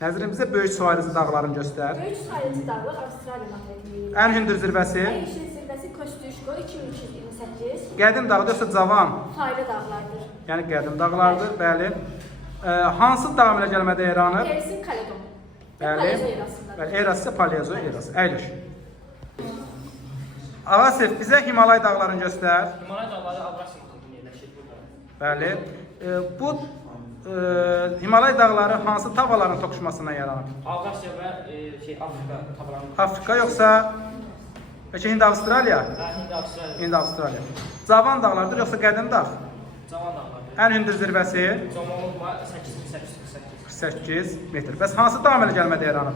Nəzrin bizə böyük su ayrıcı dağlarını göstər. Böyük su ayrıcı dağlar Avstraliya materiki. Ən hündür zirvəsi. Ən yüksək zirvəsi Kosciuszko 2228. Qədim dağdır yoxsa cavan? Faylı dağlardır. Yəni qədim dağlardır, bəli. Hansı dağ ilə gəlmədə yaranır? Persin Kaledon. Bəli. Palezo erasındadır. Bəli, erası isə Palezo erası. Əyləş. Avasif, bizə Himalay dağlarını göstər. Himalay dağları Avrasiya mühitində yerləşir burada. Bəli. Bu Himalay dağları hansı tavalarının toqquşmasından yaranır? Avrasiya və Afrika tavalarının. Afrika yoxsa Hind Avstraliya? Hindi Avstraliya. Hind Avstraliya. Cavan dağlardır yoxsa qədim dağ? Cavan dağlardır. Ən hündür zirvəsi Cavanlıq 8848. 8 metr. Bəs hansı dağ ilə gəlmədə yaranır?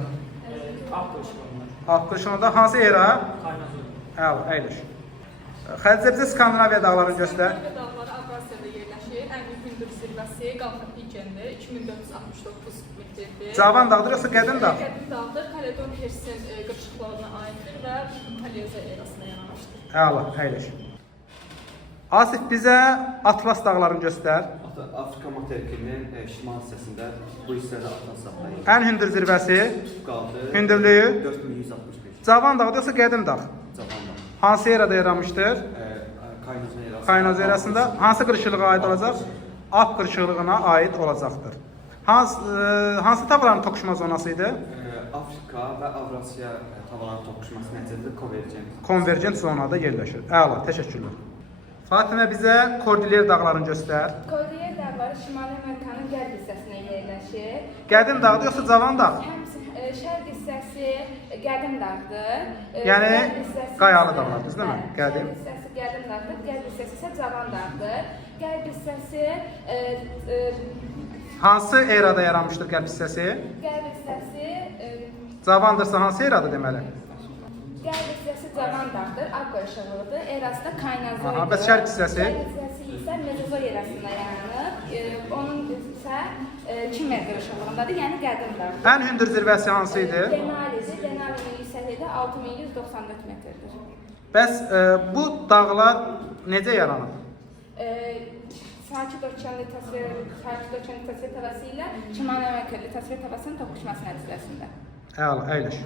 Ağ qırışıqlar. Alt qırışında hansı era? Kaynazı. Əla, əyləş. Xədicə bizə Skandinaviya dağlarını göstər. Skandinaviya dağları Avrasiyada yerləşir. Ən hündür zirvəsi Qalxapikəndə 2469 metrdir. Cavan dağdır yoxsa qədim dağ? Qədim dağdır. Kaledon Persin qırışıqlarına aiddir və Palezo erasına yaranmışdır. Əla, əyləş. Asif bizə Atlas dağlarını göstər. Afrika materikinin şimal hissəsində bu hissədə Atlas saxlayır. Ən hündür zirvəsi, Qaldı hündürlüyü, 4165. cavan dağdır yoxsa qədim dağ? Cavanlar. Hansı erada yaranmışdır? Kaynazın erası. Kaynaz erasında hansı qırışıqlığa aid olacaq? Alp qırışıqlığına aid olacaqdır. Hansı tavalarının toqquşma zonası idi? Afrika və Avrasiya tavalarının toqquşması nəticəsində konvergent. Konvergent zonada yerləşir. Əla, təşəkkürlər. Fatimə bizə Kordilyer dağlarını göstər. Kordilyer dağları Şimali Amerikanın qərb hissəsində yerləşir. Qədim dağdır yoxsa cavan dağ? Şərq hissəsi qədim dağdır. Yəni, Qərb hissəsi qayalı isə- dağlardır, değil mi? Bəli, Qədim. Şərq hissəsi qədim dağdır, qərb hissəsi isə cavan dağdır. Qərb hissəsi Hansı erada yaranmışdır qərb hissəsi? qərb hissəsi Cavandırsa hansı erada deməli? qərb hissəsi cavan dağdır, ağ qırışıqlıdır. Erası da Kaynazlar. Aha, bəs şərq hissəsi? Şərq hissəsi isə Mezozoy erasında yaranır. Onun isə Kimer qırışıqlığındadır, yəni qədim dağdır. Ən hündür zirvəsi hansı idi? Denalidir. Denalinin yüksəkliyi də 6194 metrdir. Bəs bu dağlar necə yaranıb? Sakit Okean litosfer tavası ilə Şimali Amerika litosfer tavasının toqquşması nəticəsində. Əla, əyləş.